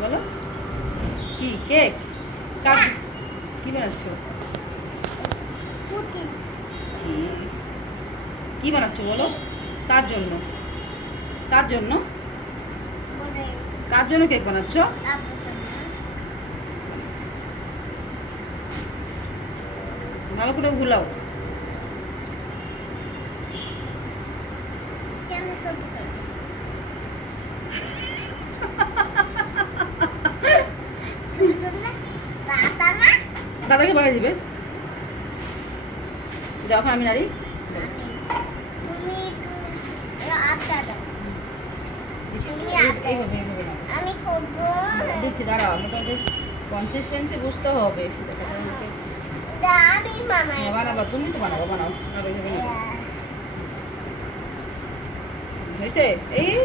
বলো কি কেক কার কি বানাচ্ছ পুতিন ছি, কি বানাচ্ছ বলো কার জন্য কার জন্য বলে কার জন্য কেক বানাচ্ছ আপু ভালো করে ভুলাও কেন সব করে তুমি জন্য দাদা না দাদাকে বানিয়ে দিবে যখন আমি নারী আমি তুমি একটু আটকা দাও তুমি আটকা এইভাবে এইভাবে নাও। আমি করবো দিচ্ছি দাঁড়াও মোটামুটি কনসিস্টেন্সি বুঝতে হবে আমি মামা হ্যাঁ বানাবো তুমি তো বানাবো বানাও আর ওইভাবে নাও। হয়েছে এই